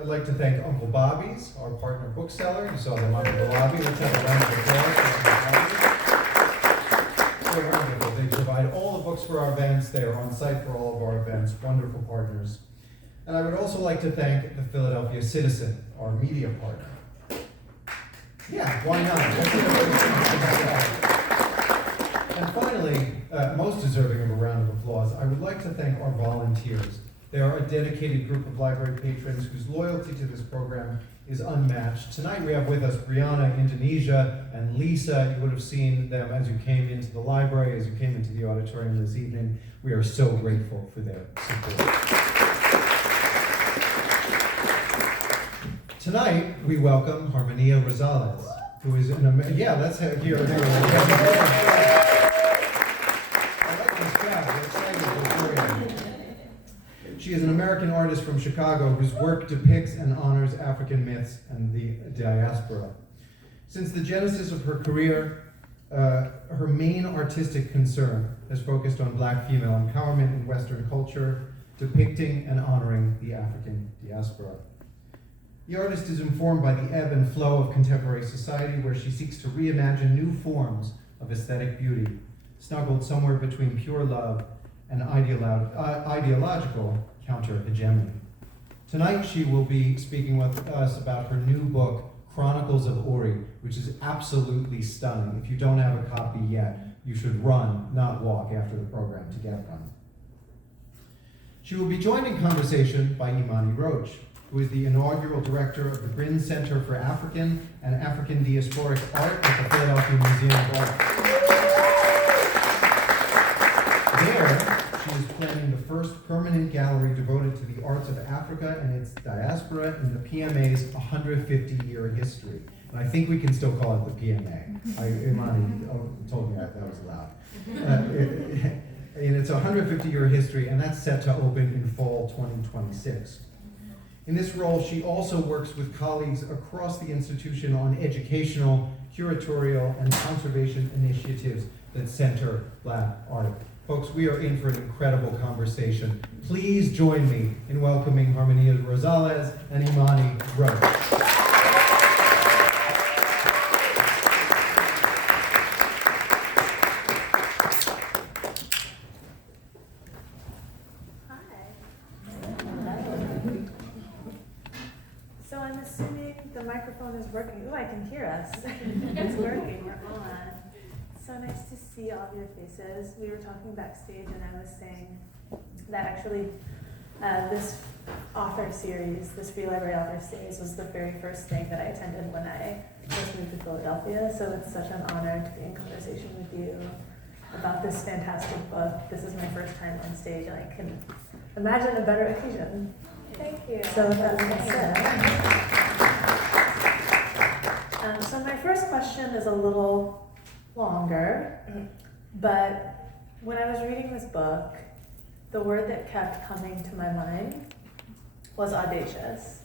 I'd like to thank Uncle Bobby's, our partner bookseller. You saw them up in the lobby. Let's have a round of applause for Uncle Bobby's. They're wonderful. They provide all the books for our events. They are on site for all of our events. Wonderful partners. And I would also like to thank the Philadelphia Citizen, our media partner. Yeah, why not? And finally, most deserving of a round of applause, I would like to thank our volunteers. They are a dedicated group of library patrons whose loyalty to this program is unmatched. Tonight we have with us Brianna, Indonesia, and Lisa. You would have seen them as you came into the library, as you came into the auditorium this evening. We are so grateful for their support. Tonight we welcome Harmonia Rosales, who is an yeah, that's here. She is an American artist from Chicago whose work depicts and honors African myths and the diaspora. Since the genesis of her career, her main artistic concern has focused on Black female empowerment in Western culture, depicting and honoring the African diaspora. The artist is informed by the ebb and flow of contemporary society, where she seeks to reimagine new forms of aesthetic beauty, snuggled somewhere between pure love and ideological counter-hegemony. Tonight she will be speaking with us about her new book, Chronicles of Ori, which is absolutely stunning. If you don't have a copy yet, you should run, not walk, after the program to get one. She will be joined in conversation by Imani Roach, who is the inaugural director of the Bryn Center for African and African Diasporic Art at the Philadelphia Museum of Art. There, she is planning the first permanent gallery devoted to the arts of Africa and its diaspora in the PMA's 150-year history. And I think we can still call it the PMA. Imani told me that was allowed. In its 150-year history, and that's set to open in fall 2026. In this role, she also works with colleagues across the institution on educational, curatorial, and conservation initiatives that center Black art. Folks, we are in for an incredible conversation. Please join me in welcoming Harmonia Rosales and Imani Roach. Is working. Ooh, I can hear us. It's working. We're on. So nice to see all of your faces. We were talking backstage, and I was saying that actually this author series, this Free Library Author Series, was the very first thing that I attended when I first moved to Philadelphia. So it's such an honor to be in conversation with you about this fantastic book. This is my first time on stage, and I can imagine a better occasion. Thank you. So that being said. So my first question is a little longer, but when I was reading this book, the word that kept coming to my mind was audacious.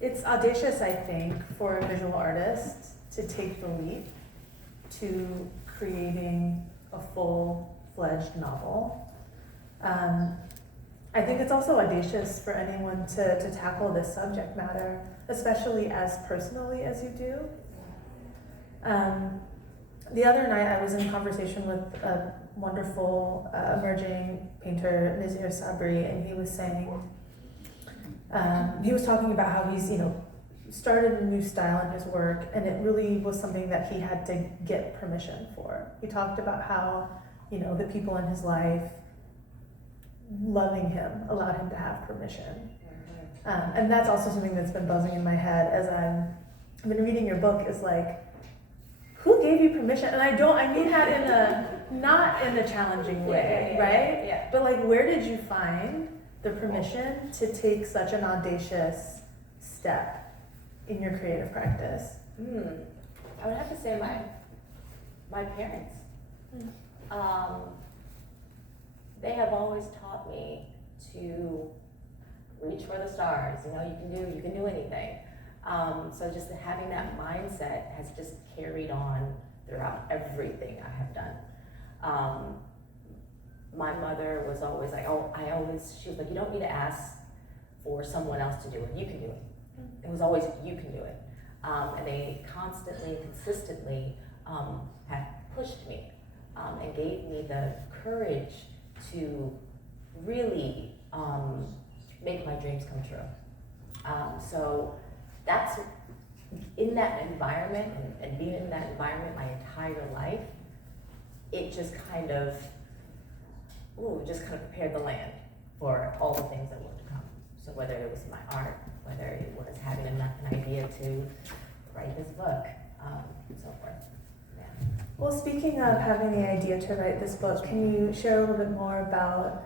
It's audacious, I think, for a visual artist to take the leap to creating a full-fledged novel. I think it's also audacious for anyone to tackle this subject matter, especially as personally as you do. The other night I was in conversation with a wonderful emerging painter, Nazir Sabri, and he was saying, he was talking about how he's, started a new style in his work, and it really was something that he had to get permission for. He talked about how, the people in his life loving him allowed him to have permission. And that's also something that's been buzzing in my head as I've been reading your book, is like, who gave you permission? And I mean that not in a challenging way, right? Yeah. But like, where did you find the permission to take such an audacious step in your creative practice? I would have to say my parents. They have always taught me to reach for the stars. You can do anything. So just having that mindset has just carried on throughout everything I have done. My mother was always like, she was like, you don't need to ask for someone else to do it. You can do it. It was always, you can do it. And they constantly, consistently have pushed me and gave me the courage to really make my dreams come true. So that's, in that environment, and being in that environment my entire life, it just kind of prepared the land for all the things that were to come. So whether it was my art, whether it was having an idea to write this book, and so forth. Yeah. Well, speaking of having the idea to write this book, can you share a little bit more about,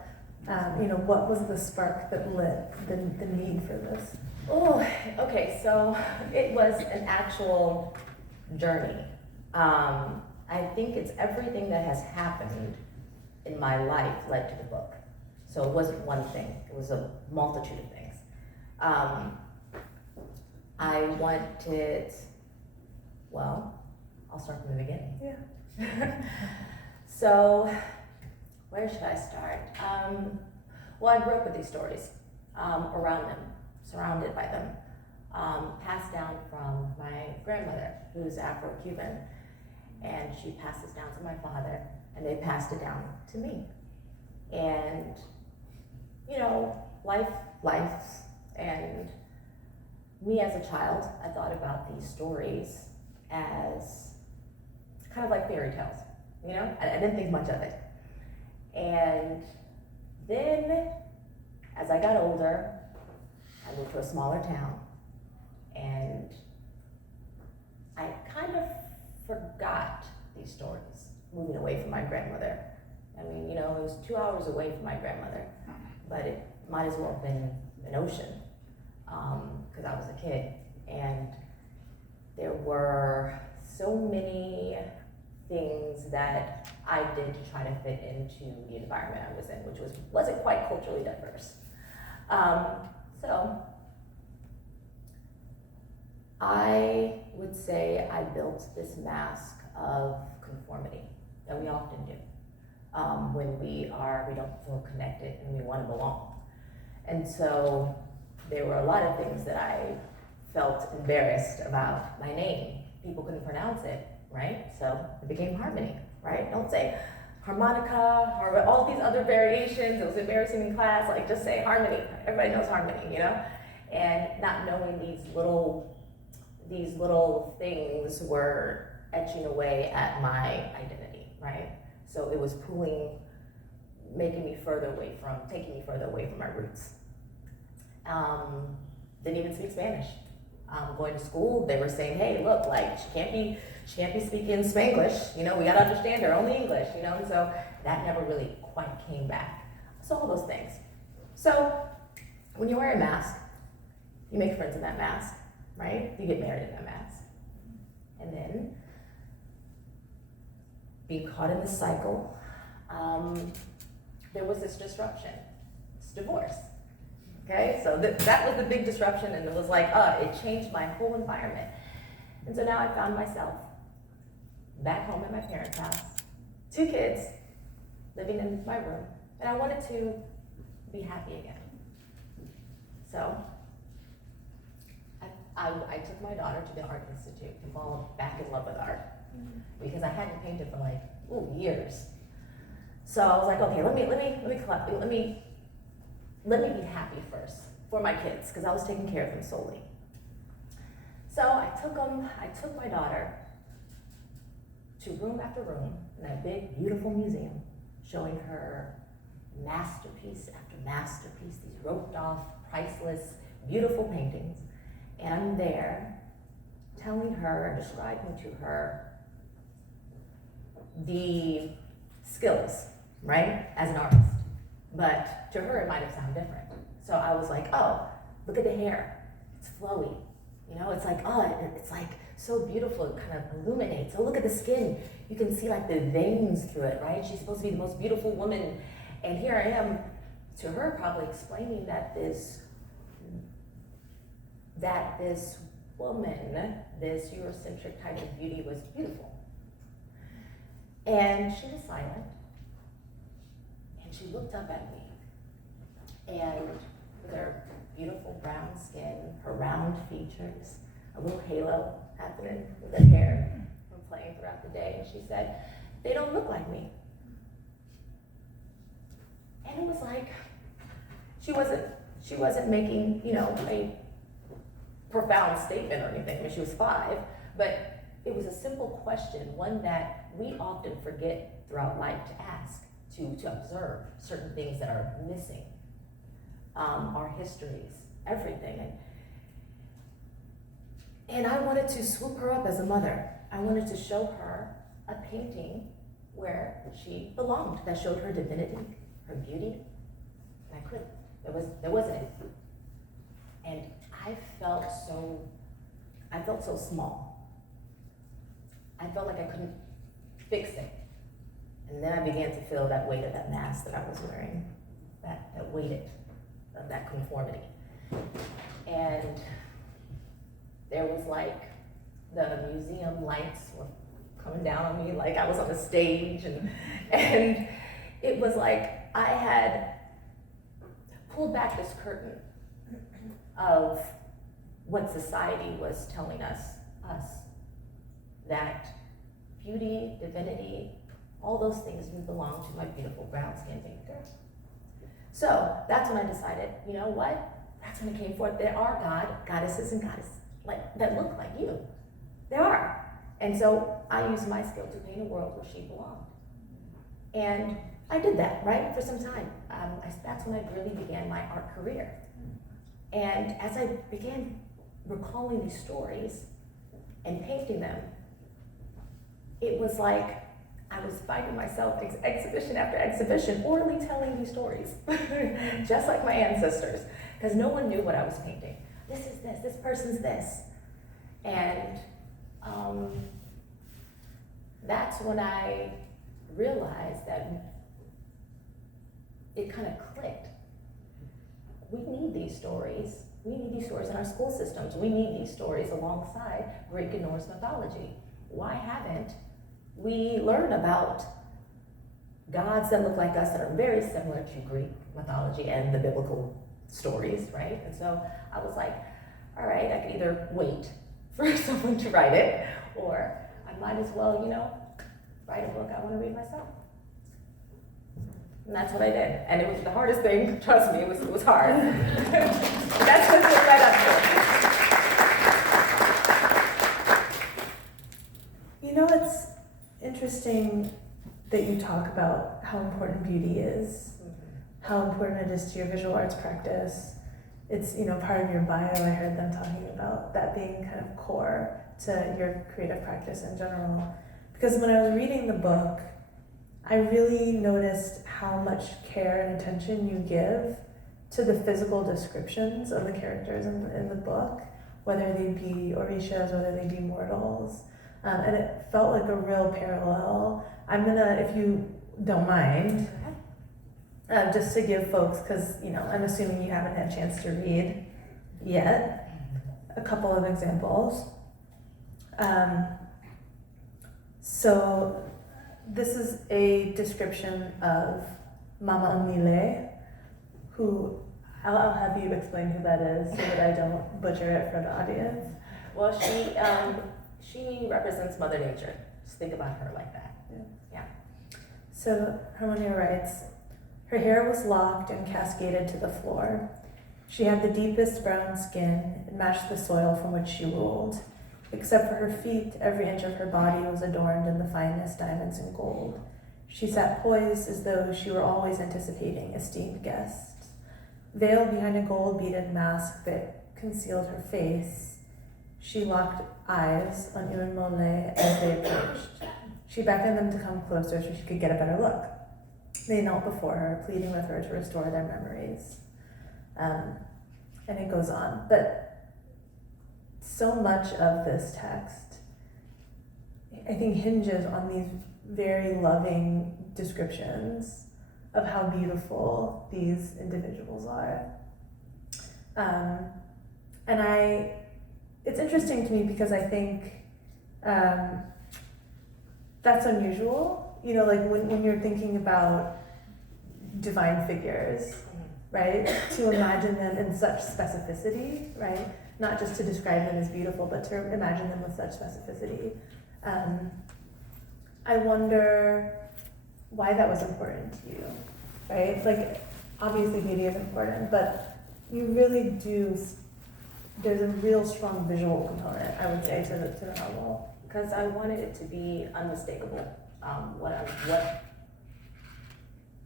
what was the spark that lit the need for this? Oh, okay, so it was an actual journey. I think it's everything that has happened in my life led to the book. So it wasn't one thing, it was a multitude of things. I wanted, I'll start from the beginning. Yeah. So, where should I start? I grew up with these stories around them, surrounded by them, passed down from my grandmother, who's Afro-Cuban, and she passed this down to my father, and they passed it down to me. And, life, and me as a child, I thought about these stories as kind of like fairy tales, I didn't think much of it. And then, as I got older, I moved to a smaller town, and I kind of forgot these stories, moving away from my grandmother. I mean, it was 2 hours away from my grandmother, but it might as well have been an ocean, because I was a kid. And there were so many things that I did to try to fit into the environment I was in, which wasn't quite culturally diverse. So I would say I built this mask of conformity that we often do when we don't feel connected and we want to belong. And so there were a lot of things that I felt embarrassed about my name. People couldn't pronounce it, right? So it became Harmony, right? Don't say harmonica, or all these other variations. It was embarrassing in class, just say Harmony. Everybody knows Harmony, And not knowing these little things were etching away at my identity, right? So it was taking me further away from my roots. Didn't even speak Spanish. Going to school, they were saying, hey, look, she can't be speaking Spanglish, we gotta understand her, only English, and so that never really quite came back. So all those things. So when you wear a mask, you make friends in that mask, right? You get married in that mask. And then, being caught in this cycle, there was this disruption, this divorce. Okay, so that was the big disruption, and it was it changed my whole environment. And so now I found myself back home at my parents' house, 2 kids, living in my room, and I wanted to be happy again. So I took my daughter to the Art Institute to fall back in love with art, because I hadn't painted for years. So I was like, okay, let me be happy first for my kids, because I was taking care of them solely. So I took my daughter to room after room in that big, beautiful museum, showing her masterpiece after masterpiece, these roped off, priceless, beautiful paintings. And I'm there telling her, describing to her the skills, right, as an artist. But to her, it might have sounded different. So I was like, oh, look at the hair. It's flowy. It's so beautiful. It kind of illuminates. Oh, look at the skin. You can see the veins through it, right? She's supposed to be the most beautiful woman. And here I am, to her, probably explaining that this woman, this Eurocentric type of beauty was beautiful. And she was silent. And she looked up at me, and with her beautiful her round features, a little halo happening with her hair from playing throughout the day. And she said, they don't look like me. And it was like, she wasn't making, a profound statement or anything. I mean, she was 5, but it was a simple question, one that we often forget throughout life to ask, to observe certain things that are missing, our histories, everything. And I wanted to swoop her up as a mother. I wanted to show her a painting where she belonged, that showed her divinity, her beauty. And I couldn't. There wasn't it. And I felt so small. I felt like I couldn't fix it. And then I began to feel that weight of that mask that I was wearing, that weight of that conformity. And there was like, the museum lights were coming down on me like I was on a stage, and it was like I had pulled back this curtain of what society was telling us, that beauty, divinity, all those things belong to my beautiful brown-skinned pink girl. So that's when I decided, you know what? That's when it came forth. There are goddesses and goddesses that look like you. There are. And so I used my skill to paint a world where she belonged. And I did that, right, for some time. That's when I really began my art career. And as I began recalling these stories and painting them, it was like I was finding myself exhibition after exhibition, orally telling these stories, just like my ancestors, because no one knew what I was painting. This is this person's this. And that's when I realized that it kind of clicked. We need these stories. We need these stories in our school systems. We need these stories alongside Greek and Norse mythology. Why haven't we learned about gods that look like us, that are very similar to Greek mythology and the biblical stories, right? And so I was like, all right, I could either wait for someone to write it, or I might as well, write a book I want to read myself. And that's what I did. And it was the hardest thing, trust me, it was hard. But that's what it right up to. It's interesting that you talk about how important beauty is, how important it is to your visual arts practice. It's, part of your bio, I heard them talking about that being kind of core to your creative practice in general. Because when I was reading the book, I really noticed how much care and attention you give to the physical descriptions of the characters in the book, whether they be Orishas, whether they be mortals. And it felt like a real parallel. I'm gonna, if you don't mind, just to give folks, because I'm assuming you haven't had a chance to read yet, a couple of examples. So this is a description of Mama Amile, who I'll have you explain who that is so that I don't butcher it for the audience. Well, she represents Mother Nature. Just think about her like that. Yeah. So Harmonia writes, her hair was locked and cascaded to the floor. She had the deepest brown skin and matched the soil from which she rolled. Except for her feet, every inch of her body was adorned in the finest diamonds and gold. She sat poised as though she were always anticipating esteemed guests. Veiled behind a gold-beaded mask that concealed her face, she locked eyes on Imani as they approached. She beckoned them to come closer so she could get a better look. They knelt before her, pleading with her to restore their memories. And it goes on. But so much of this text, I think, hinges on these very loving descriptions of how beautiful these individuals are. And it's interesting to me because I think that's unusual. Like when you're thinking about divine figures, right? To imagine them in such specificity, right? Not just to describe them as beautiful, but to imagine them with such specificity. I wonder why that was important to you, right? Like, obviously beauty is important, but you really do, there's a real strong visual component, I would say, to the novel. Because I wanted it to be unmistakable, what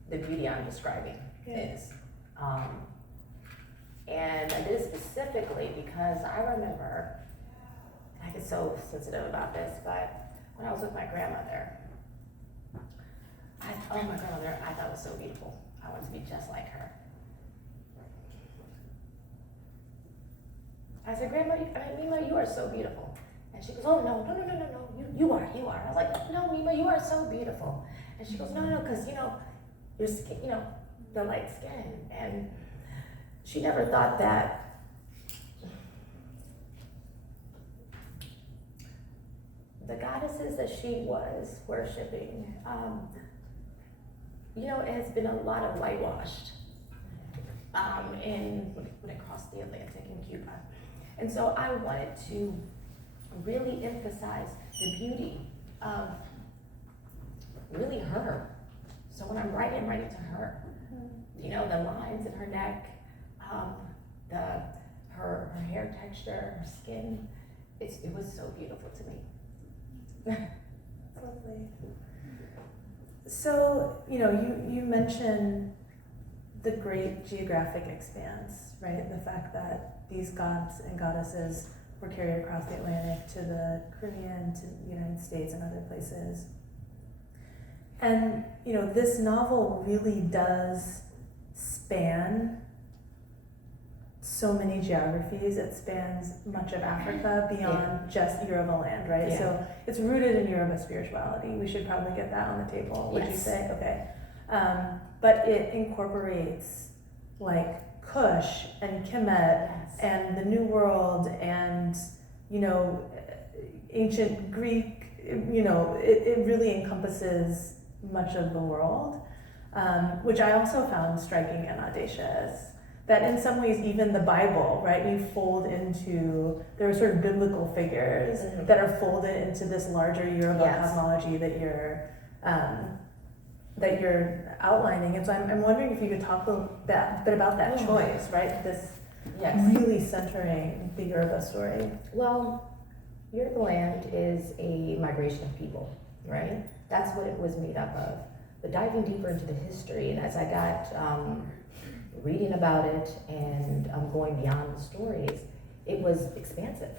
the beauty I'm describing is. And I did it specifically because I remember, I get so sensitive about this, but when I was with my grandmother, my grandmother, I thought was so beautiful. I wanted to be just like her. I said, Grandma, Mima, you are so beautiful. And she goes, oh, no, you are. I was like, no, Mima, you are so beautiful. And she goes, no, because, your skin, the light skin. And she never thought that the goddesses that she was worshiping, it has been a lot of whitewashed when it crossed the Atlantic in Cuba. And so I wanted to really emphasize the beauty of really her. So when I'm writing to her. The lines in her neck, her hair texture, her skin, it was so beautiful to me. Lovely. So, you mentioned the great geographic expanse, right? The fact that these gods and goddesses were carried across the Atlantic to the Caribbean, to the United States and other places. And, this novel really does span so many geographies. It spans much of Africa beyond just Yorubaland, right? Yeah. So it's rooted in Yoruba spirituality. We should probably get that on the table, would you say? Okay. But it incorporates like Kush and Kemet and the New World and, ancient Greek, it really encompasses much of the world, which I also found striking and audacious. That in some ways, even the Bible, right, you fold into, there are sort of biblical figures that are folded into this larger Yoruba cosmology that you're outlining. And so I'm wondering if you could talk a little bit about that choice, right? This really centering the Yoruba story. Well, Yorubaland is a migration of people, right? That's what it was made up of. But diving deeper into the history, and as I got reading about it and going beyond the stories, it was expansive,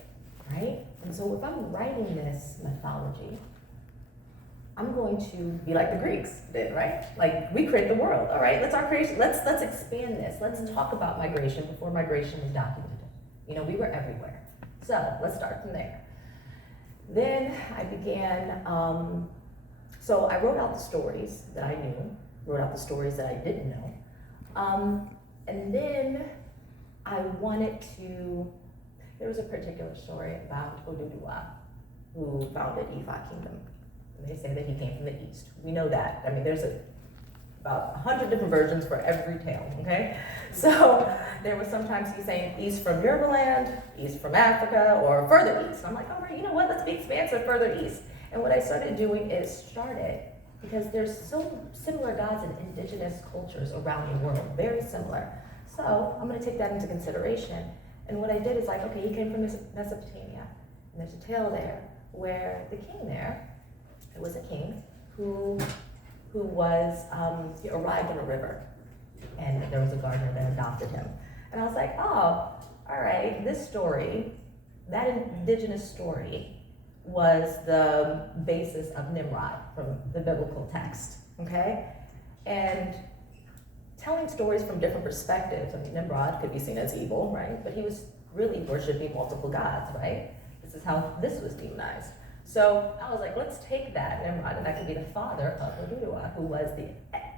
right? And so if I'm writing this mythology, I'm going to be like the Greeks did, right? Like, we create the world, all right? Let's expand this. Let's talk about migration before migration was documented. We were everywhere. So let's start from there. Then I began, so I wrote out the stories that I knew, wrote out the stories that I didn't know. And then I wanted to, there was a particular story about Oduduwa, who founded Ifa Kingdom. And they say that he came from the east. We know that. I mean, there's about 100 different versions for every tale, okay? So there was sometimes he's saying east from Yorubaland, east from Africa, or further east. I'm like, all right, you know what, let's be expansive further east. And what I started doing is because there's so similar gods in indigenous cultures around the world, very similar. So I'm gonna take that into consideration. And what I did is like, okay, he came from Mesopotamia, and there's a tale there where the king there, it was a king who was, he arrived on a river, and there was a gardener that adopted him. And I was like, oh, all right, this story, that indigenous story, was the basis of Nimrod from the biblical text, okay? And telling stories from different perspectives, I mean, Nimrod could be seen as evil, right? But he was really worshiping multiple gods, right? This is how this was demonized. So I was like, let's take that Nimrod, and that could be the father of Oduduwa, who was the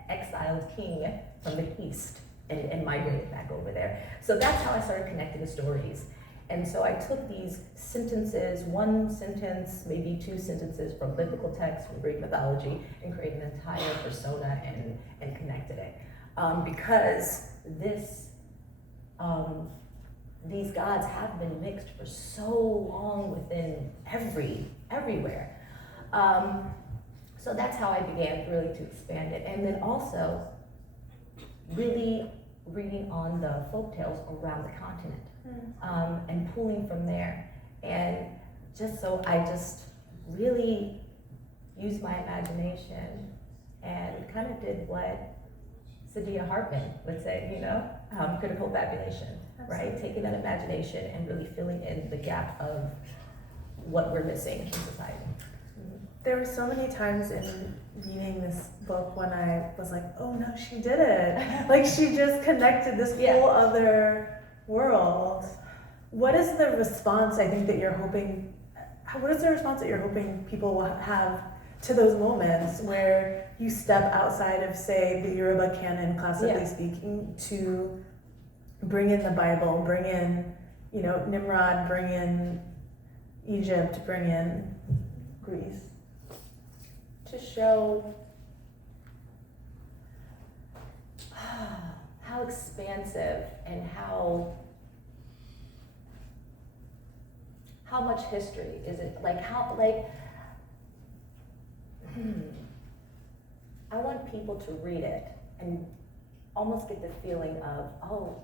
exiled king from the east and migrated back over there. So that's how I started connecting the stories. And so I took these sentences, one sentence, maybe two sentences from biblical text, from Greek mythology, and created an entire persona and connected it. Because these gods have been mixed for so long within everywhere. So that's how I began really to expand it. And then also really reading on the folktales around the continent, and pulling from there. And I just really used my imagination and kind of did what Saidiya Hartman would say, critical fabulation, right? Taking that imagination and really filling in the gap of what we're missing in society. There were so many times in reading this book when I was like, oh no, she did it. Like she just connected this whole other world. What is the response I think that you're hoping, what is the response that you're hoping people will have to those moments where you step outside of, say, the Yoruba canon, classically speaking, to bring in the Bible, bring in, Nimrod, bring in Egypt, bring in Greece? To show how expansive and how much history is it, I want people to read it and almost get the feeling of, oh,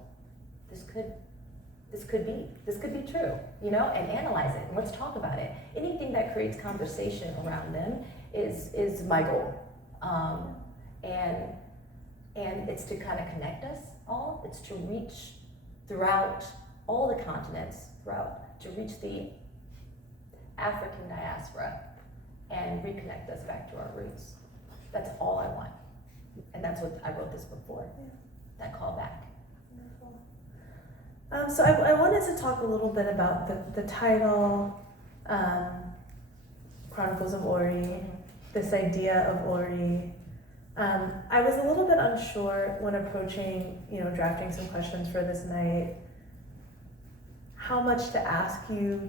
this could be true, and analyze it, and let's talk about it. Anything that creates conversation around them is my goal. And it's to kind of connect us all. It's to reach throughout all the continents, to reach the African diaspora and reconnect us back to our roots. That's all I want. And that's what I wrote this book for, that call back. So I wanted to talk a little bit about the title, Chronicles of Ori, this idea of Ori. I was a little bit unsure when approaching, drafting some questions for this night, how much to ask you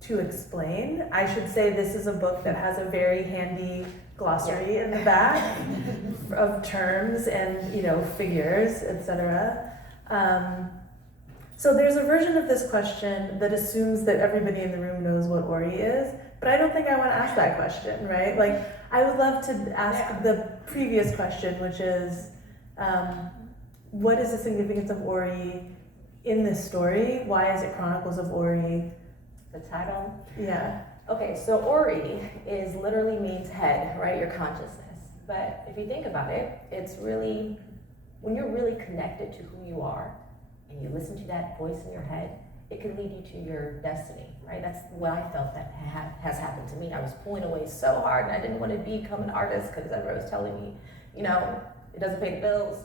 to explain. I should say this is a book that has a very handy glossary in the back of terms and, figures, etc. So there's a version of this question that assumes that everybody in the room knows what Ori is, but I don't think I want to ask that question, right? Like, I would love to ask the previous question, which is, what is the significance of Ori in this story? Why is it Chronicles of Ori? The title? Yeah. Okay, so Ori literally means head, right? Your consciousness. But if you think about it, it's really, when you're really connected to who you are, and you listen to that voice in your head, it can lead you to your destiny, right? That's what I felt that has happened to me. I was pulling away so hard, and I didn't want to become an artist because everyone was telling me, it doesn't pay the bills.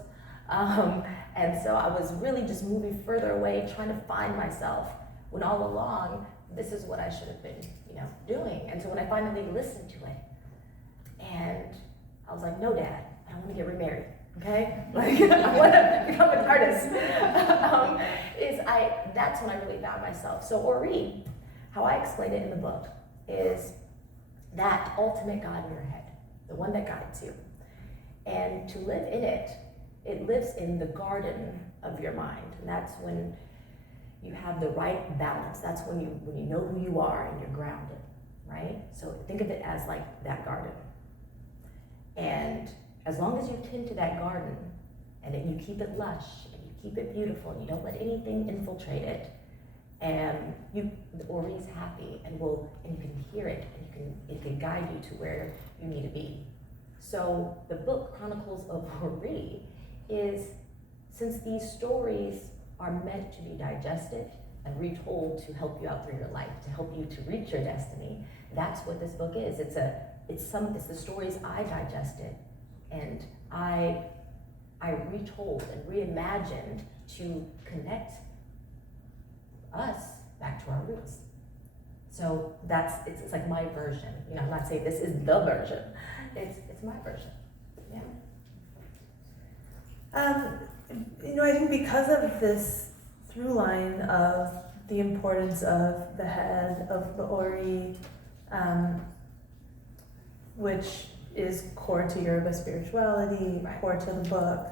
And so I was really just moving further away, trying to find myself, when all along, this is what I should have been, doing. And so when I finally listened to it, and I was like, no, Dad, I don't want to get remarried. Okay, I want to become an artist. That's when I really found myself. So Ori, how I explain it in the book, is that ultimate God in your head, the one that guides you. And to live in it, it lives in the garden of your mind. And that's when you have the right balance. That's when you know who you are and you're grounded, right? So think of it as like that garden. And as long as you tend to that garden and then you keep it lush and you keep it beautiful and you don't let anything infiltrate it, and the Ori is happy and you can hear it and it can guide you to where you need to be. So the book Chronicles of Ori is, since these stories are meant to be digested and retold to help you out through your life, to help you to reach your destiny, that's what this book is. It's the stories I digested and I retold and reimagined to connect us back to our roots. So it's like my version. I'm not saying this is the version. It's my version. Yeah. I think because of this through line of the importance of the head of the Ori, which is core to Yoruba spirituality, core to the book,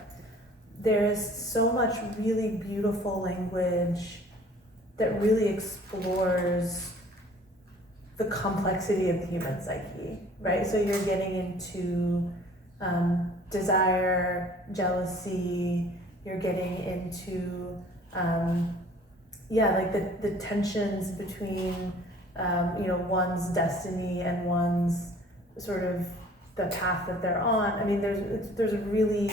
there's so much really beautiful language that really explores the complexity of the human psyche, right? So you're getting into desire, jealousy, you're getting into, like the tensions between, one's destiny and one's sort of the path that they're on. I mean, there's a really,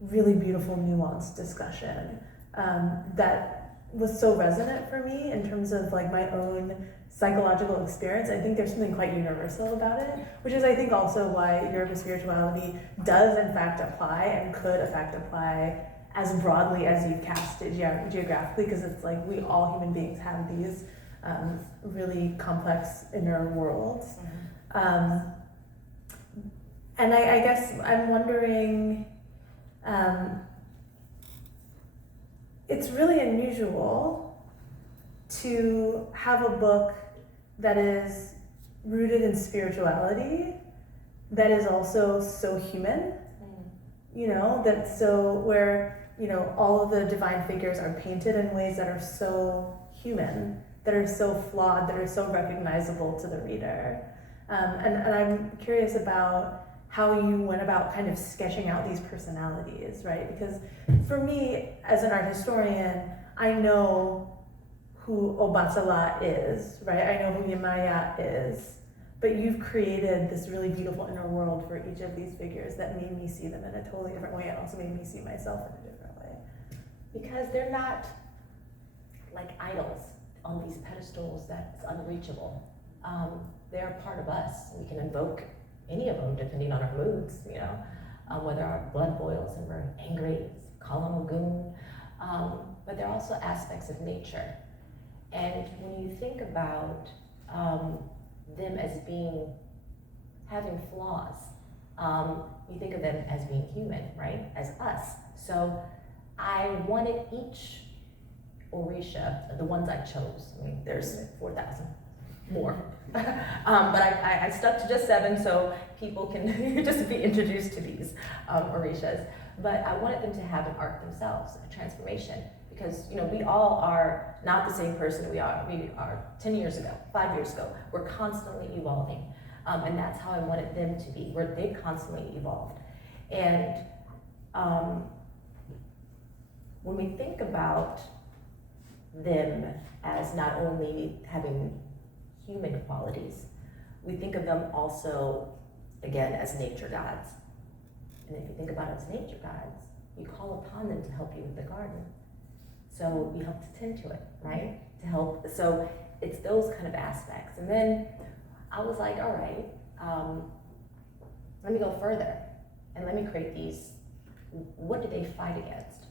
really beautiful nuanced discussion that was so resonant for me in terms of like my own psychological experience. I think there's something quite universal about it, which is I think also why Yoruba spirituality does in fact apply and could in fact apply as broadly as you've cast it geographically, because it's like we all human beings have these really complex inner worlds. And I guess I'm wondering, it's really unusual to have a book that is rooted in spirituality that is also so human, that's so where, all of the divine figures are painted in ways that are so human, that are so flawed, that are so recognizable to the reader. And I'm curious about how you went about kind of sketching out these personalities, right? Because for me, as an art historian, I know who Obatala is, right? I know who Yemaya is, but you've created this really beautiful inner world for each of these figures that made me see them in a totally different way and also made me see myself in a different way. Because they're not like idols on these pedestals that's unreachable. They're a part of us. We can invoke any of them depending on our moods, whether our blood boils and we're angry, call them a goon, but they're also aspects of nature. And when you think about them as having flaws, you think of them as being human, right? As us. So I wanted each Orisha, the ones I chose, I mean, there's 4,000 more. But I stuck to just 7 so people can just be introduced to these Orishas. But I wanted them to have an arc themselves, a transformation, because we all are not the same person we are 10 years ago, 5 years ago. We're constantly evolving, and that's how I wanted them to be, where they constantly evolved. And when we think about them as not only having human qualities, we think of them also, again, as nature gods. And if you think about it as nature gods, you call upon them to help you with the garden. So you help to tend to it, right? To help, so it's those kind of aspects. And then I was like, all right, let me go further and let me create these. What do they fight against?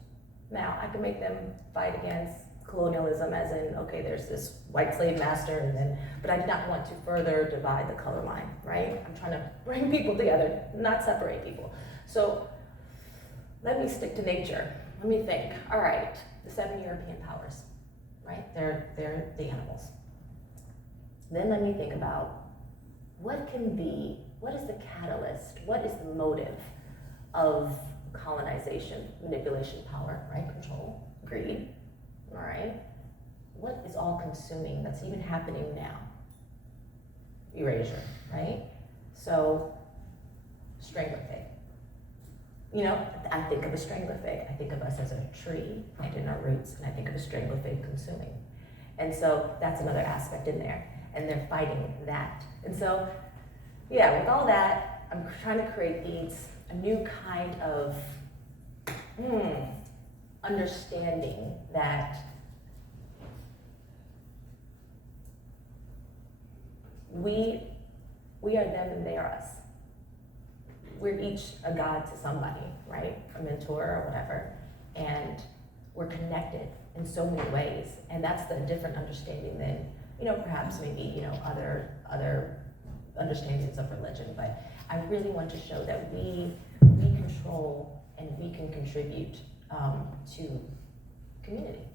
Now, I can make them fight against colonialism, as in, okay, there's this white slave master, but I did not want to further divide the color line, right? I'm trying to bring people together, not separate people. So let me stick to nature. Let me think, all right, the 7 European powers, right? They're the animals. Then let me think about what is the catalyst? What is the motive of colonization, manipulation, power, right? Control, greed. All right, what is all consuming that's even happening now? Erasure, right? So, strangler fig. I think of a strangler fig. I think of us as a tree planted in our roots, and I think of a strangler fig consuming. And so that's another aspect in there, and they're fighting that. And so, with all that, I'm trying to create a new kind of understanding that we are them and they are us. We're each a god to somebody, right? A mentor or whatever. And we're connected in so many ways. And that's the different understanding than, perhaps maybe, other understandings of religion. But I really want to show that we control and we can contribute to community.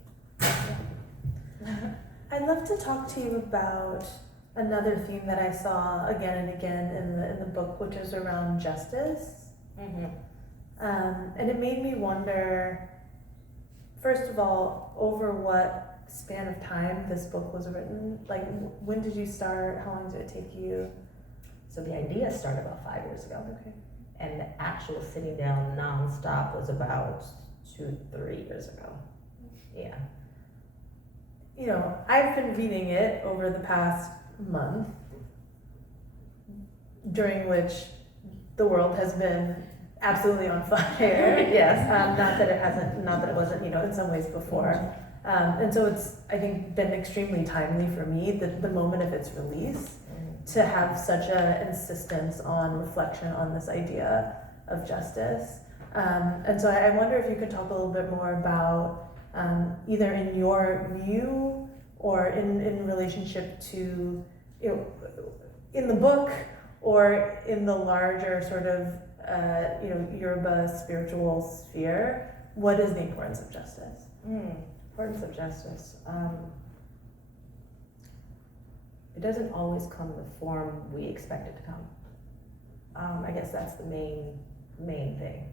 I'd love to talk to you about another theme that I saw again and again in the book, which is around justice. And it made me wonder, first of all, over what span of time this book was written? Like, when did you start? How long did it take you? So the idea started about 5 years ago. Okay. And the actual sitting down nonstop was about 2-3 years ago. Yeah. You know, I've been reading it over the past month, during which the world has been absolutely on fire. Yes, not that it wasn't, you know, in some ways before. And so it's, I think, been extremely timely for me, the moment of its release, to have such an insistence on reflection on this idea of justice. And so I wonder if you could talk a little bit more about either in your view or in relationship to, you know, in the book or in the larger sort of, you know, Yoruba spiritual sphere, what is the importance of justice? Importance of justice. It doesn't always come in the form we expect it to come. I guess that's the main thing.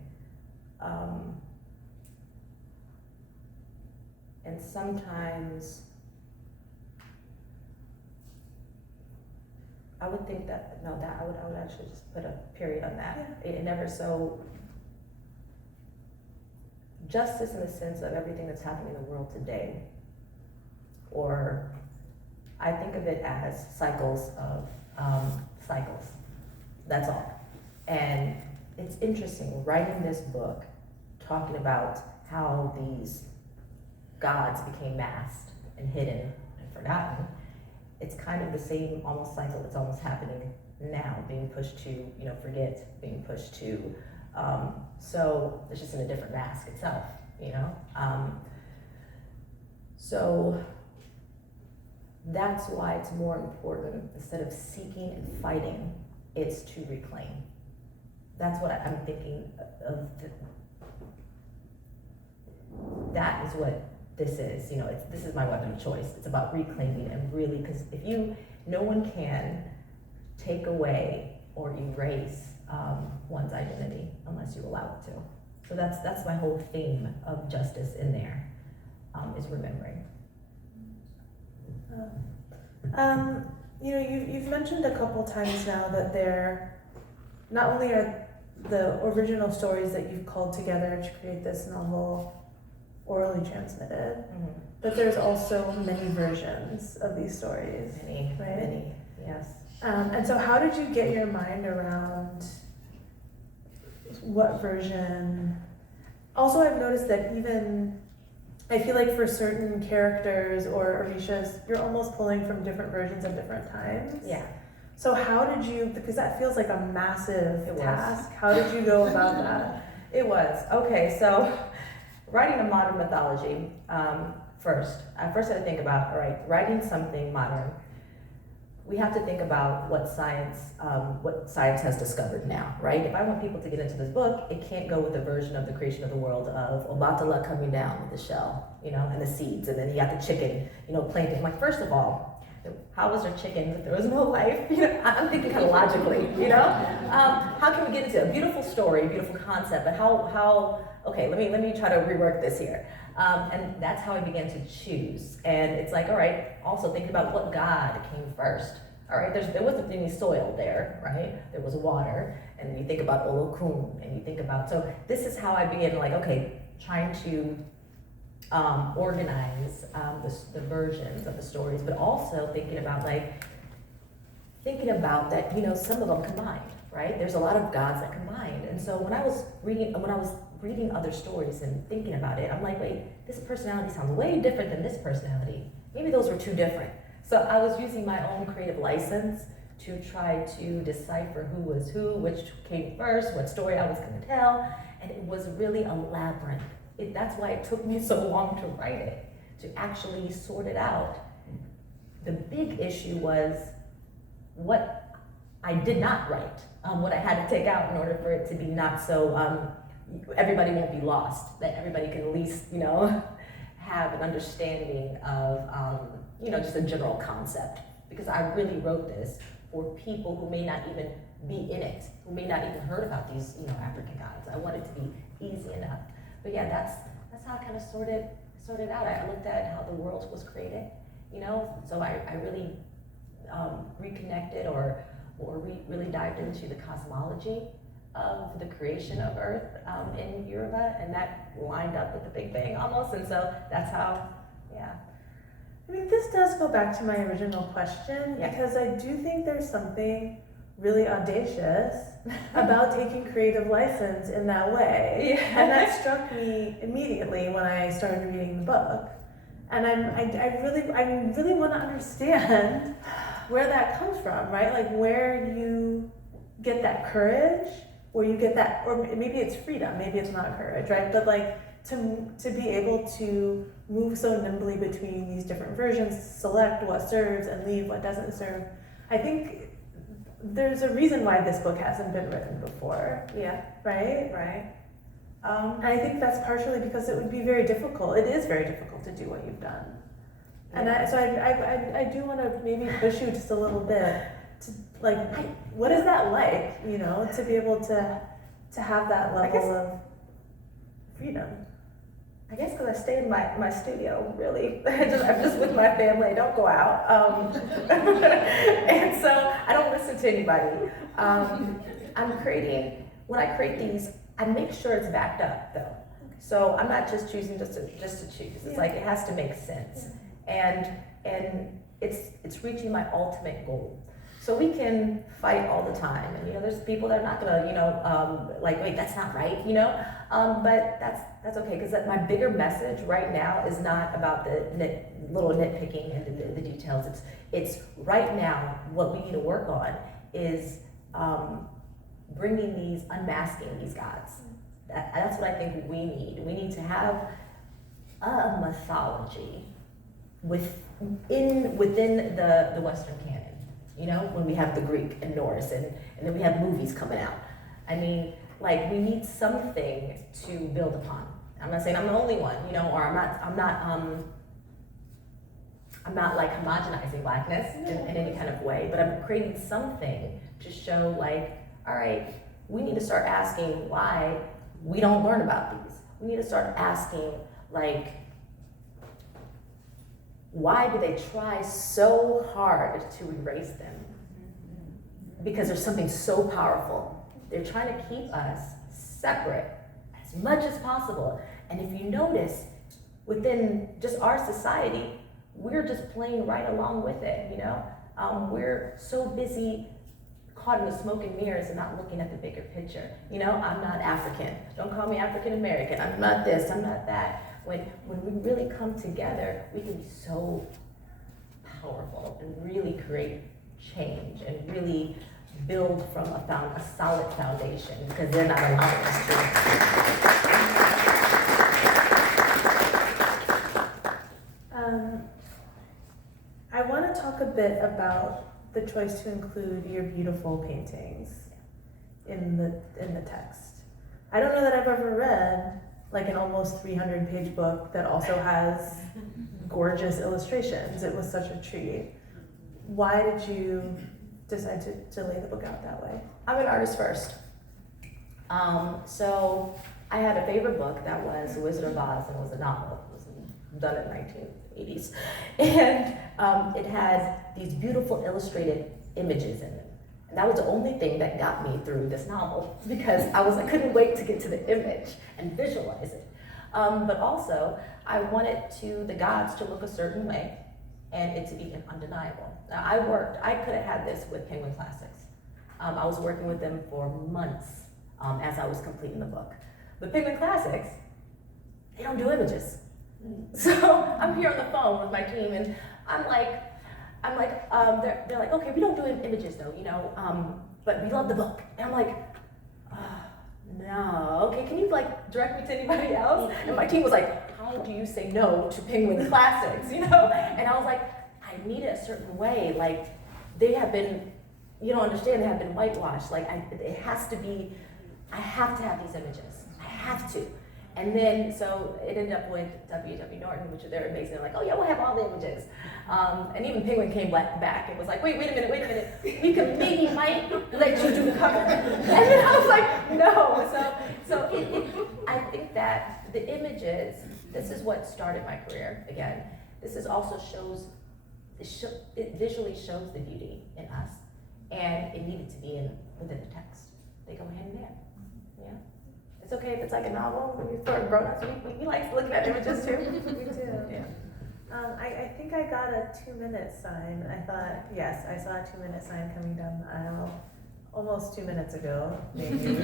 And sometimes I would think that, no, that I would actually just put a period on that. Yeah. It never so, justice in the sense of everything that's happening in the world today, or I think of it as cycles of cycles. That's all. And it's interesting writing this book, talking about how these gods became masked and hidden and forgotten. It's kind of the same almost cycle that's almost happening now, being pushed to, you know, forget, being pushed to. So it's just in a different mask itself, you know. So that's why it's more important, instead of seeking and fighting, it's to reclaim. That's what I'm thinking of. That is what this is. You know, this is my weapon of choice. It's about reclaiming and really, because no one can take away or erase one's identity unless you allow it to. So that's my whole theme of justice in there, is remembering. You know, you've mentioned a couple times now that there, not only are the original stories that you've called together to create this novel orally transmitted, but there's also many versions of these stories. Many, yes. And so how did you get your mind around what version? Also, I've noticed that even, I feel like for certain characters or Orishas, you're almost pulling from different versions at different times. Yeah. So how did you, because that feels like a massive It was. task, how did you go about that? It was. Okay, so writing a modern mythology, first I had to think about, all right, writing something modern, we have to think about what science has discovered now, right? If I want people to get into this book, it can't go with a version of the creation of the world of Obatala coming down with the shell, you know, and the seeds, and then you got the chicken, you know, plankton. Like, first of all, how was there chickens if there was no life? You know, I'm thinking kind of logically, you know? How can we get into a beautiful story, beautiful concept, but how, okay, let me try to rework this here. And that's how I began to choose. And it's like, all right, also thinking about what God came first. All right, there wasn't any soil there, right? There was water, and you think about Olokun, and you think about, so this is how I began, like, okay, trying to organize the versions of the stories, but also thinking about that, you know, some of them combined, right? There's a lot of gods that combined. And so when I was reading other stories and thinking about it, I'm like, wait, this personality sounds way different than this personality. Maybe those were two different. So I was using my own creative license to try to decipher who was who, which came first, what story I was going to tell, and it was really a labyrinth. That's why it took me so long to write it, to actually sort it out. The big issue was what I did not write, what I had to take out in order for it to be not so, everybody won't be lost, that everybody can at least, you know, have an understanding of, you know, just a general concept. Because I really wrote this for people who may not even be in it, who may not even heard about these, African gods. I want it to be easy enough. But yeah, that's how I kind of sorted out. I looked at how the world was created, so I really reconnected or really dived into the cosmology of the creation of Earth in Yoruba, and that lined up with the Big Bang almost, and so that's how, yeah. I mean, this does go back to my original question, Yeah. because I do think there's something really audacious about taking creative license in that way. Yeah. And that struck me immediately when I started reading the book. And I really want to understand where that comes from, right? Like where you get that courage, where you get that, or maybe it's freedom, maybe it's not courage, right? But like to be able to move so nimbly between these different versions, select what serves and leave what doesn't serve. I think there's a reason why this book hasn't been written before. Yeah. Right? Right. And I think that's partially because it would be very difficult. It is very difficult to do what you've done. And so I do want to maybe push you just a little bit to like, what is that like, to be able to have that level of freedom? I guess because I stay in my studio, really. I'm just with my family, I don't go out. And so I don't listen to anybody. When I create these, I make sure it's backed up though. So I'm not just choosing just to choose. It's like it has to make sense. And it's reaching my ultimate goal. So we can fight all the time, and there's people that are not gonna, like, wait, that's not right, but that's okay, because my bigger message right now is not about the little nitpicking and the details. It's right now what we need to work on is unmasking these gods. That's what I think we need. We need to have a mythology within the Western canon. When we have the Greek and Norse, and then we have movies coming out. I mean, like, we need something to build upon. I'm not saying I'm the only one, or I'm not like homogenizing blackness in any kind of way, but I'm creating something to show, like, all right, we need to start asking why we don't learn about these. We need to start asking, like, why do they try so hard to erase them? Because there's something so powerful. They're trying to keep us separate as much as possible. And if you notice, within just our society, we're just playing right along with it, We're so busy caught in the smoke and mirrors and not looking at the bigger picture. I'm not African. Don't call me African American. I'm not this, I'm not that. When we really come together, we can be so powerful and really create change and really build from a solid foundation, because they're not allowing us to. I want to talk a bit about the choice to include your beautiful paintings in the text. I don't know that I've ever read like an almost 300-page book that also has gorgeous illustrations. It was such a treat. Why did you decide to lay the book out that way? I'm an artist first. So I had a favorite book that was The Wizard of Oz, and it was a novel. It was done in the 1980s. And it had these beautiful illustrated images in it. And that was the only thing that got me through this novel, because I couldn't wait to get to the image and visualize it. But also, I wanted the gods to look a certain way and it to be undeniable. Now, I could have had this with Penguin Classics. I was working with them for months as I was completing the book. But Penguin Classics, they don't do images. So I'm here on the phone with my team, and they're like, okay, we don't do images though, but we love the book. And I'm like, no, okay, can you like direct me to anybody else? And my team was like, how do you say no to Penguin Classics, And I was like, I need it a certain way. Like, they have been, you don't understand, they have been whitewashed. Like, it has to be, I have to have these images. I have to. And then, so it ended up with W.W. Norton, which they're amazing. They're like, oh yeah, we'll have all the images. And even Penguin came back and was like, wait a minute. We might let you do cover. And then I was like, no. So I think that the images, this is what started my career again. This is also it visually shows the beauty in us. And it needed to be within the text. They go hand in hand. Yeah. It's okay if it's like a novel when you start grown ups. We like looking at images too. We do. Yeah. I think I got a 2-minute sign. I thought, yes, I saw a 2-minute sign coming down the aisle almost 2 minutes ago, maybe.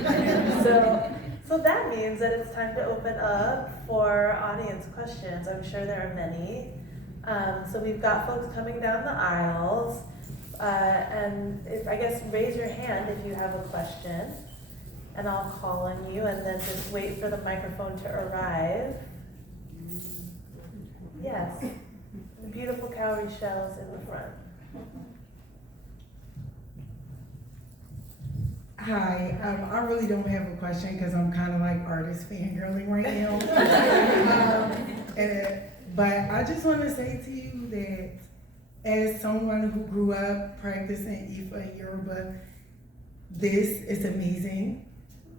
so that means that it's time to open up for audience questions. I'm sure there are many. So we've got folks coming down the aisles. And I guess raise your hand if you have a question, and I'll call on you, and then just wait for the microphone to arrive. Yes, the beautiful cowrie shells in the front. Hi, I really don't have a question because I'm kind of like artist fangirling right now. But I just want to say to you that as someone who grew up practicing Ifa and Yoruba, this is amazing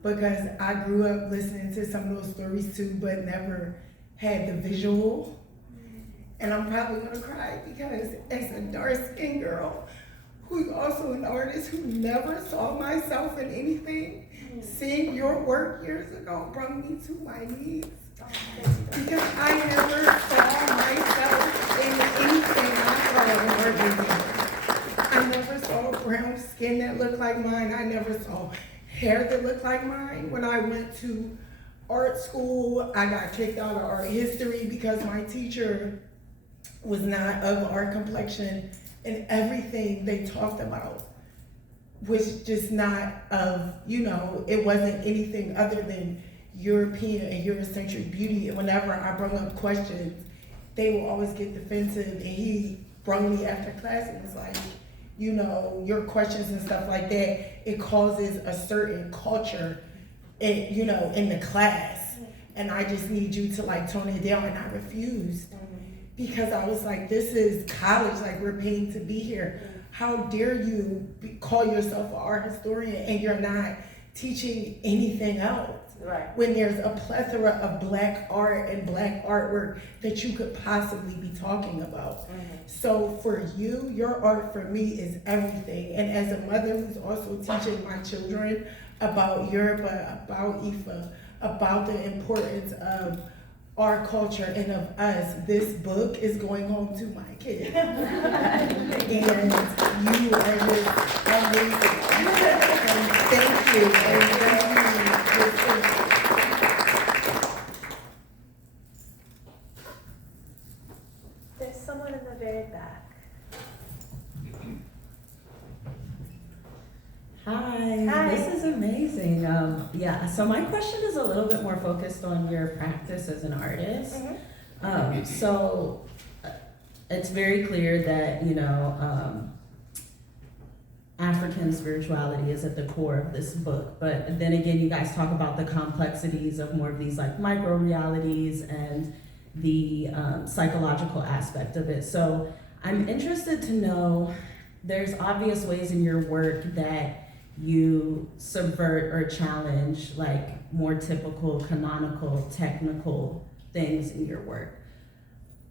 because I grew up listening to some of those stories too, but never had the visual. And I'm probably gonna cry because as a dark-skinned girl who's also an artist who never saw myself in anything, seeing your work years ago brought me to my knees. Because I never saw myself in anything I never saw brown skin that looked like mine. I never saw hair that looked like mine. When I went to art school, I got kicked out of art history because my teacher was not of our complexion, and everything they talked about was just not of, it wasn't anything other than European and Eurocentric beauty. And whenever I brought up questions, they will always get defensive, and he brought me after class and was like, your questions and stuff like that, it causes a certain culture in the class, and I just need you to tone it down. And I refused because I was like, this is college, we're paying to be here. How dare you call yourself an art historian and you're not teaching anything else? Right. When there's a plethora of Black art and Black artwork that you could possibly be talking about. So for you, your art for me is everything. And as a mother who's also teaching my children about Yoruba, about Ifa, about the importance of our culture and of us, this book is going home to my kids. And you are just amazing. And thank you. There's someone in the very back. Hi, this is amazing. So my question is a little bit more focused on your practice as an artist. So it's very clear that, African spirituality is at the core of this book, but then again, you guys talk about the complexities of more of these micro realities and the psychological aspect of it. So I'm interested to know, there's obvious ways in your work that you subvert or challenge more typical, canonical, technical things in your work.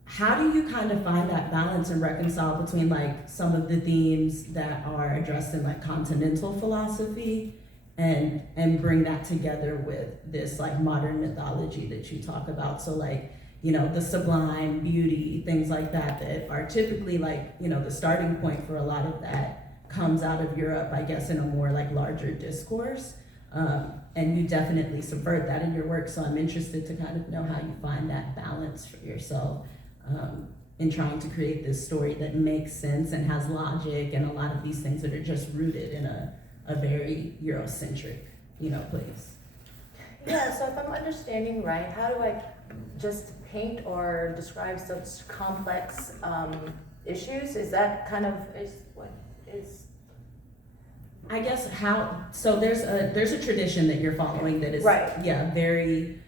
How do you kind of find that balance and reconcile between some of the themes that are addressed in continental philosophy and bring that together with this modern mythology that you talk about? So the sublime, beauty, things like that are typically the starting point for a lot of that comes out of Europe, I guess, in a more larger discourse. And you definitely subvert that in your work. So I'm interested to kind of know how you find that balance for yourself in trying to create this story that makes sense and has logic and a lot of these things that are just rooted in a very Eurocentric, place. Yeah, so if I'm understanding right, how do I just paint or describe such complex issues? Is that kind of, I guess there's a tradition that you're following that is right. Very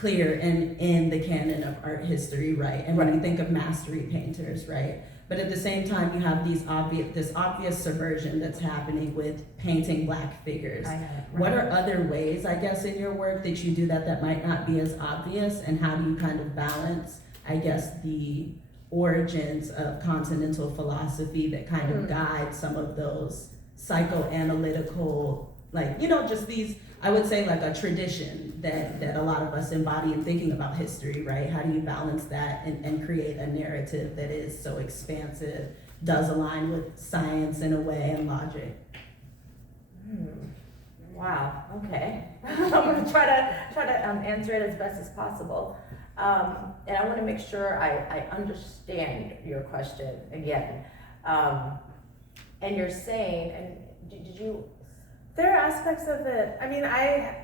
clear in the canon of art history, right? And when you think of mastery painters, right? But at the same time, you have this obvious subversion that's happening with painting Black figures. I know. What are other ways, I guess, in your work that you do that might not be as obvious, and how do you kind of balance, I guess, the origins of continental philosophy that kind of guide some of those psychoanalytical, like, you know, just these, I would say, like a tradition that a lot of us embody in thinking about history, right? How do you balance that and create a narrative that is so expansive, does align with science in a way and logic? Wow, okay. I'm gonna try to answer it as best as possible. And I wanna make sure I understand your question again. And you're saying, and did you? There are aspects of it, I mean, I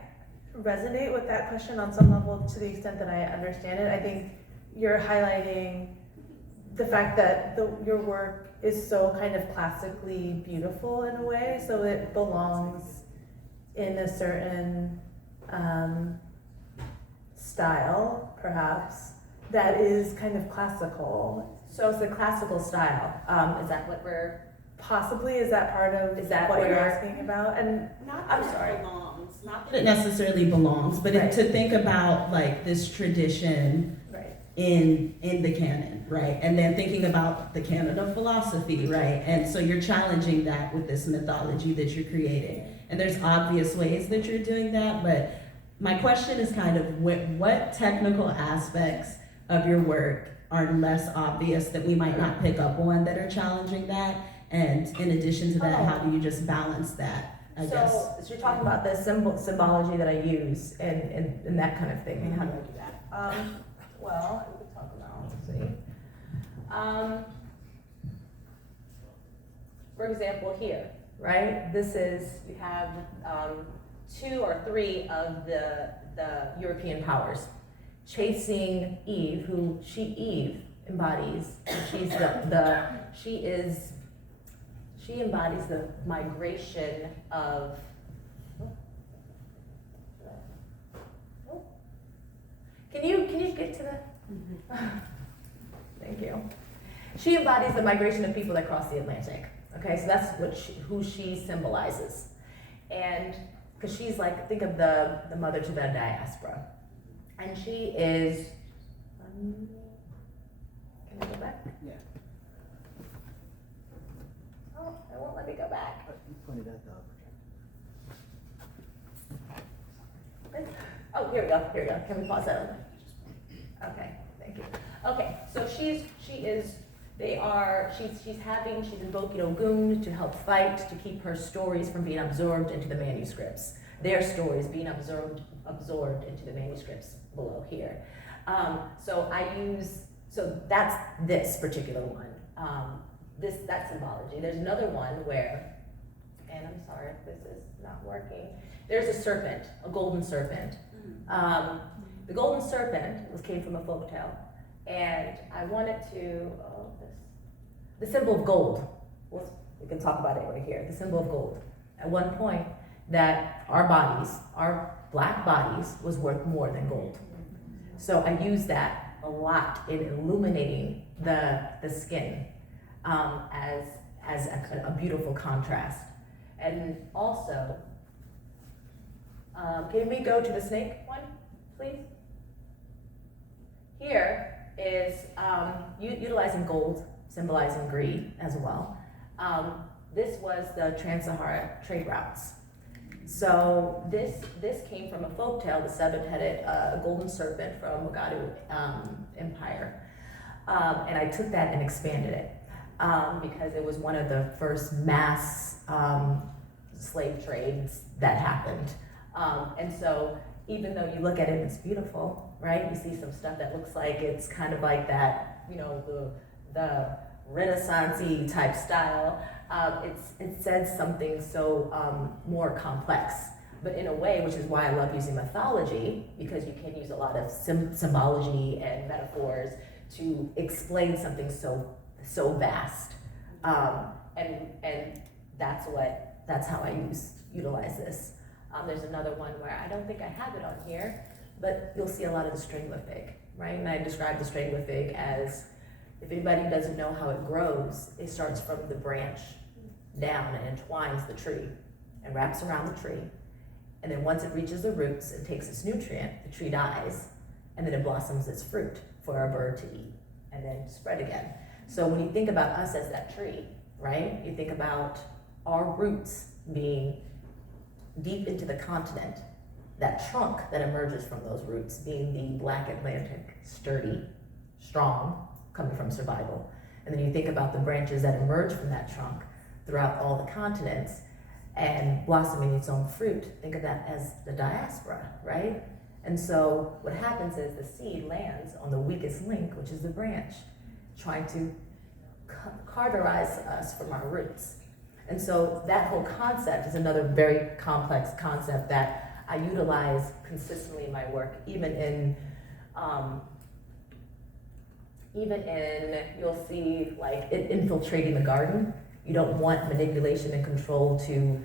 resonate with that question on some level to the extent that I understand it. I think you're highlighting the fact that your work is so kind of classically beautiful in a way, so it belongs in a certain style, perhaps, that is kind of classical. So it's the classical style. Is that what we're? Possibly, is that part of Is that what what you're you're- asking about? And Not I'm that sorry. it belongs, not that it necessarily belongs, but Right. to think about like this tradition right, in the canon, right? And then thinking about the canon of philosophy, right? And so you're challenging that with this mythology that you're creating. And there's obvious ways that you're doing that, but my question is kind of what technical aspects of your work are less obvious that we might not pick up on that are challenging that? And in addition to that, how do you just balance that, I guess? So you're talking about the symbology that I use and that kind of thing, and how do I do that? Well, we could talk about, let's see. For example, here, right? This is, you have 2 or 3 of the European powers chasing Eve, who Eve embodies. She embodies the migration of. Can you get to the? Thank you. She embodies the migration of people that cross the Atlantic. Okay, so that's who she symbolizes, and because she's like, think of the mother to the diaspora, and she is. Can I go back? Yeah. Oh, it won't let me go back. You pointed at the projector. Oh, here we go. Can we pause that? Okay, thank you. Okay, so she's invoking Ogun to help fight, to keep her stories from being absorbed into the manuscripts. Their stories being absorbed into the manuscripts below here. So that's this particular one. That symbology. There's another one where, and I'm sorry if this is not working. There's a serpent, a golden serpent. The golden serpent came from a folktale, and I wanted to, the symbol of gold. We can talk about it right here. The symbol of gold. At one point, that our bodies, our Black bodies, was worth more than gold. So I use that a lot in illuminating the skin as a beautiful contrast. And also, can we go to the snake one, please? Here is utilizing gold, symbolizing greed as well. This was the Trans-Sahara trade routes. So this came from a folktale, the seven-headed golden serpent from Oduduwa Empire. And I took that and expanded it because it was one of the first mass slave trades that happened. And so even though you look at it, it's beautiful, right? You see some stuff that looks like it's kind of like that, you know, the Renaissance-y type style. It says something so more complex, but in a way, which is why I love using mythology, because you can use a lot of symbology and metaphors to explain something so vast, and that's how I utilize this. There's another one where I don't think I have it on here, but you'll see a lot of the straggler fig, right? And I describe the straggler fig as, if anybody doesn't know how it grows, it starts from the branch down and entwines the tree and wraps around the tree. And then once it reaches the roots and takes its nutrient, the tree dies, and then it blossoms its fruit for a bird to eat and then spread again. So when you think about us as that tree, right? You think about our roots being deep into the continent, that trunk that emerges from those roots being the Black Atlantic, sturdy, strong, coming from survival. And then you think about the branches that emerge from that trunk throughout all the continents and blossoming its own fruit. Think of that as the diaspora, right? And so what happens is the seed lands on the weakest link, which is the branch, trying to cauterize us from our roots. And so that whole concept is another very complex concept that I utilize consistently in my work, even in you'll see like it infiltrating the garden. You don't want manipulation and control to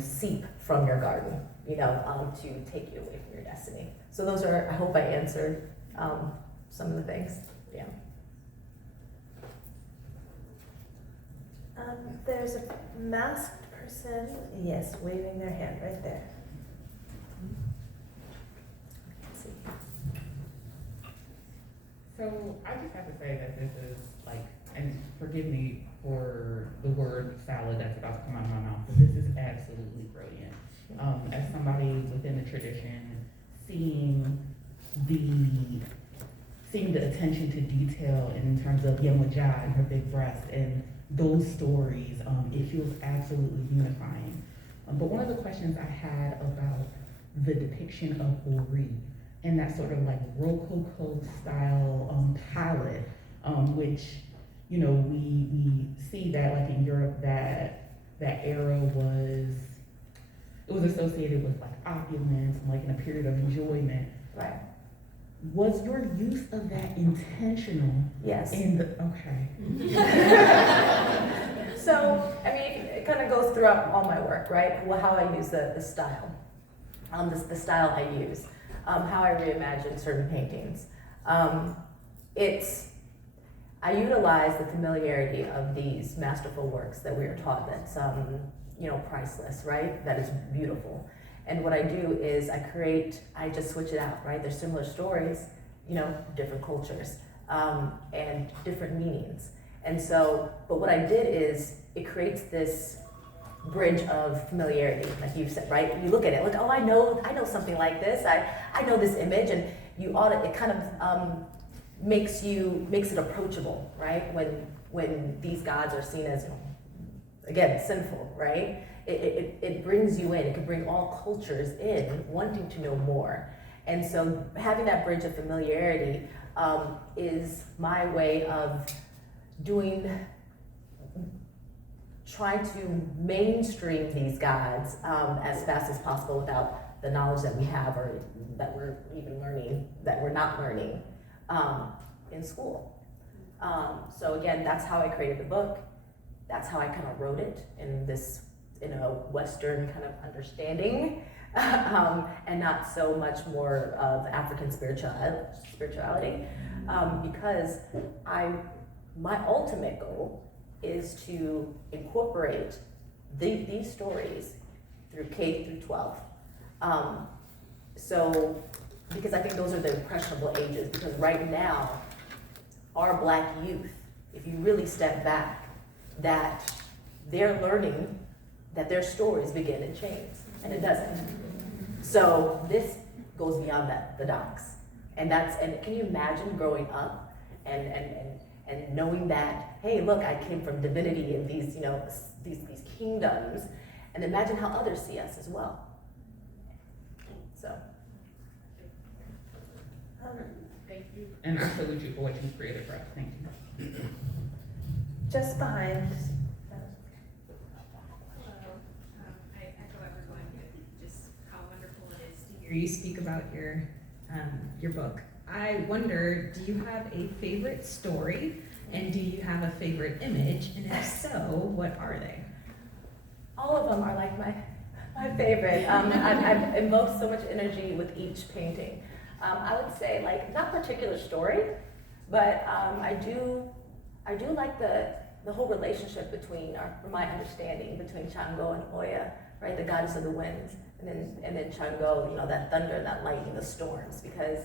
seep from your garden, to take you away from your destiny. So those are, I hope I answered some of the things, yeah. There's a masked person, yes, waving their hand right there. Let's see. So I just have to say that this is like, and forgive me for the word salad that's about to come out of my mouth, but this is absolutely brilliant. As somebody within the tradition, seeing the attention to detail in terms of Yemoja and her big breast and those stories, it feels absolutely unifying. But one of the questions I had about the depiction of Ori and that sort of like Rococo style palette, which, we see that like in Europe that era was associated with like opulence and like in a period of enjoyment. Right. Was your use of that intentional? Yes. Okay. So, I mean, it kind of goes throughout all my work, right? Well, how I use the style, the style I use, how I reimagine certain paintings. I utilize the familiarity of these masterful works that we are taught that's, priceless, right? That is beautiful. And what I do is I just switch it out, right? There's similar stories, different cultures, and different meanings. And so, but what I did is it creates this bridge of familiarity, like you said, right? You look at it, like, oh, I know something like this. I know this image, and it kind of makes it approachable, right? When these gods are seen as, again, sinful, right? It brings you in. It can bring all cultures in, wanting to know more. And so having that bridge of familiarity is my way of trying to mainstream these gods as fast as possible without the knowledge that we have or that we're even learning, that we're not learning in school. So again, that's how I created the book. That's how I kind of wrote it in a Western kind of understanding, and not so much more of African spirituality, because my ultimate goal is to incorporate these stories through K through 12. So, because I think those are the impressionable ages, because right now, our Black youth, if you really step back, that they're learning that their stories begin in chains, and it doesn't. So this goes beyond that, the docs. And can you imagine growing up and knowing that, hey, look, I came from divinity and these kingdoms, and imagine how others see us as well. So. Thank you. And I salute you for what you created for us. Thank you. Just behind. I echo everyone, just how wonderful it is to hear you speak about your book. I wonder, do you have a favorite story, and do you have a favorite image, and if so, what are they? All of them are like My favorite. I've invoked so much energy with each painting. I would say, like, not particular story, but I do like the whole relationship between, or from my understanding, between Chango and Oya, right, the goddess of the winds, and then Chango, you know, that thunder, that lightning, the storms. Because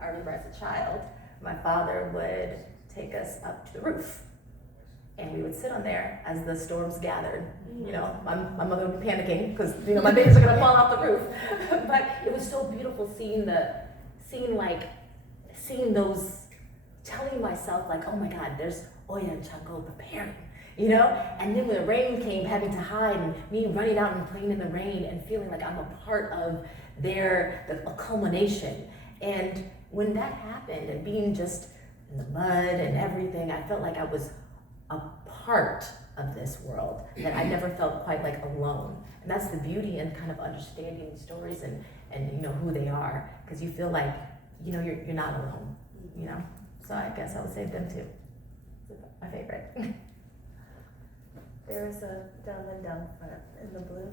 I remember as a child, my father would take us up to the roof, and we would sit on there as the storms gathered. You know, my mother would be panicking because, you know, my babies are gonna fall off the roof. But it was so beautiful seeing those, telling myself like, oh my God, there's Oya and Chango preparing, you know? And then when the rain came, having to hide, and me running out and playing in the rain and feeling like I'm a part of a culmination. And when that happened, and being just in the mud and everything, I felt like I was a part of this world, that I never felt quite like alone. And that's the beauty in kind of understanding stories and you know who they are, because you feel like, you know, you're not alone, you know? So I guess I would say them too. My favorite. There is a gentleman down front in the blue.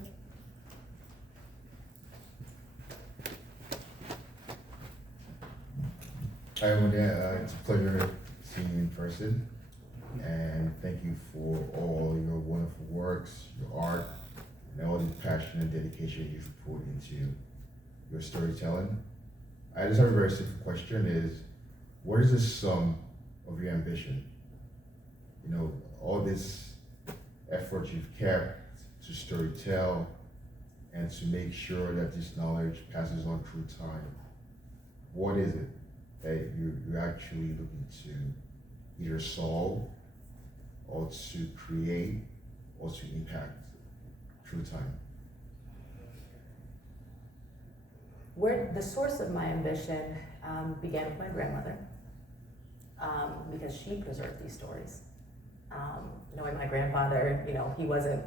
Hi, Harmonia. It's a pleasure seeing you in person. And thank you for all your wonderful works, your art, and all the passion and dedication you've put into your storytelling. I just have a very simple question is, what is the sum of your ambition? You know, all this effort you've kept to storytell and to make sure that this knowledge passes on through time. What is it that you're actually looking to either solve or to create or to impact through time? Where the source of my ambition began with my grandmother, because she preserved these stories. Knowing my grandfather, you know, he wasn't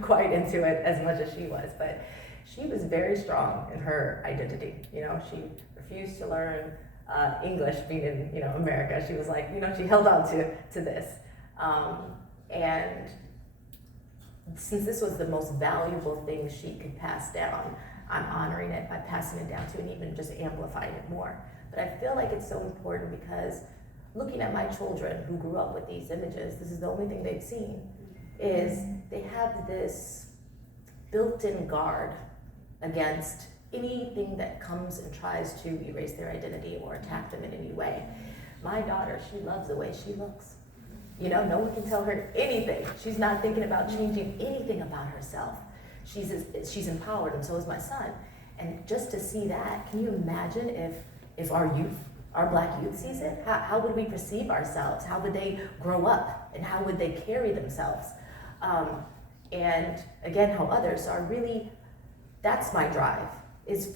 quite into it as much as she was, but she was very strong in her identity. You know, she refused to learn English, being in, you know, America. She was like, you know, she held on to this. And since this was the most valuable thing she could pass down, I'm honoring it by passing it down to, and even just amplifying it more. But I feel like it's so important because looking at my children who grew up with these images, this is the only thing they've seen, is they have this built-in guard against anything that comes and tries to erase their identity or attack them in any way. My daughter, she loves the way she looks. You know, no one can tell her anything. She's not thinking about changing anything about herself. She's empowered, and so is my son. And just to see that, can you imagine if our youth, our Black youth sees it? How would we perceive ourselves? How would they grow up? And how would they carry themselves? And again, how others are really, that's my drive, is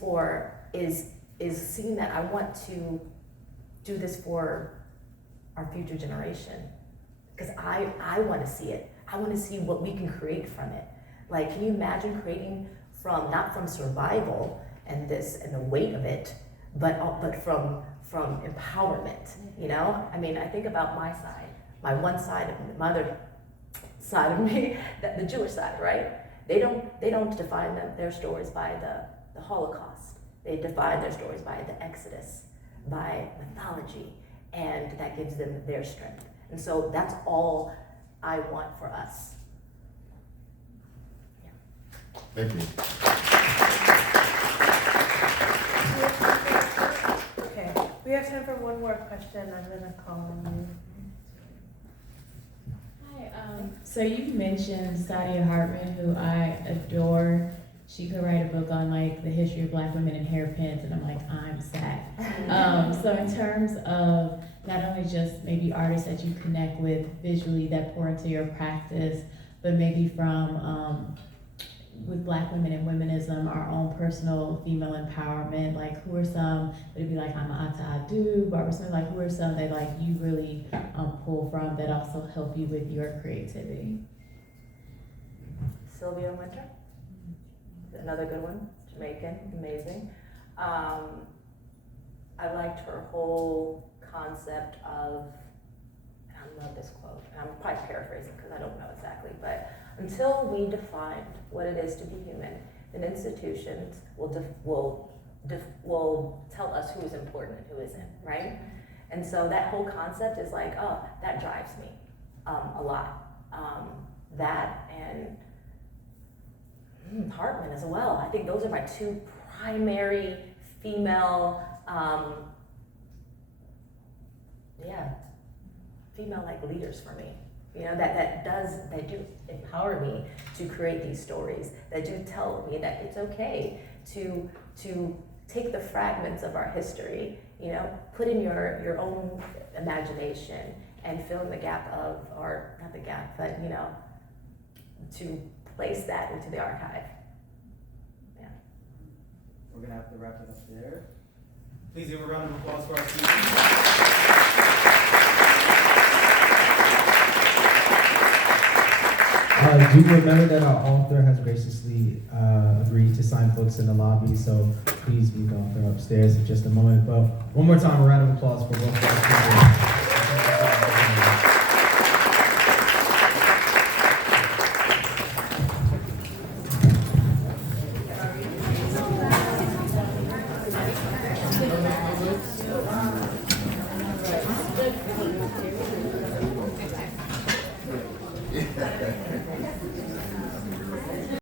seeing that I want to do this for our future generation. Because I want to see it. I want to see what we can create from it. Like, can you imagine creating not from survival and the weight of it, but from empowerment, you know? I mean, I think about my side, my one side, my other side of me, the Jewish side, right? They don't define their stories by the Holocaust. They define their stories by the Exodus, by mythology, and that gives them their strength. And so that's all I want for us. Thank you. Okay, we have time for one more question. I'm gonna call on you. Hi, so you mentioned Sadia Hartman, who I adore. She could write a book on like the history of Black women and hairpins, and I'm like, I'm sad. So in terms of not only just maybe artists that you connect with visually that pour into your practice, but maybe from with Black women and feminism, our own personal female empowerment, like who are some, it'd be like I'm Ata Adu, Barbara Smith, like who are some that like you really pull from that also help you with your creativity? Sylvia Winter, another good one, Jamaican, amazing. I liked her whole concept of, and I love this quote, and I'm probably paraphrasing because I don't know exactly, but until we defined what it is to be human, and institutions will tell us who is important and who isn't, right? And so that whole concept is like, oh, that drives me a lot. That and Hartman as well. I think those are my two primary female, female like leaders for me. You know, that do empower me to create these stories, that do tell me that it's okay to take the fragments of our history, you know, put in your own imagination and fill in the gap of, or not the gap, but, you know, to place that into the archive. Yeah. We're gonna have to wrap it up there. Please give a round of applause for our speakers. Do remember that our author has graciously agreed to sign books in the lobby, so please meet the author upstairs in just a moment. But one more time, a round of applause for both of our speakers.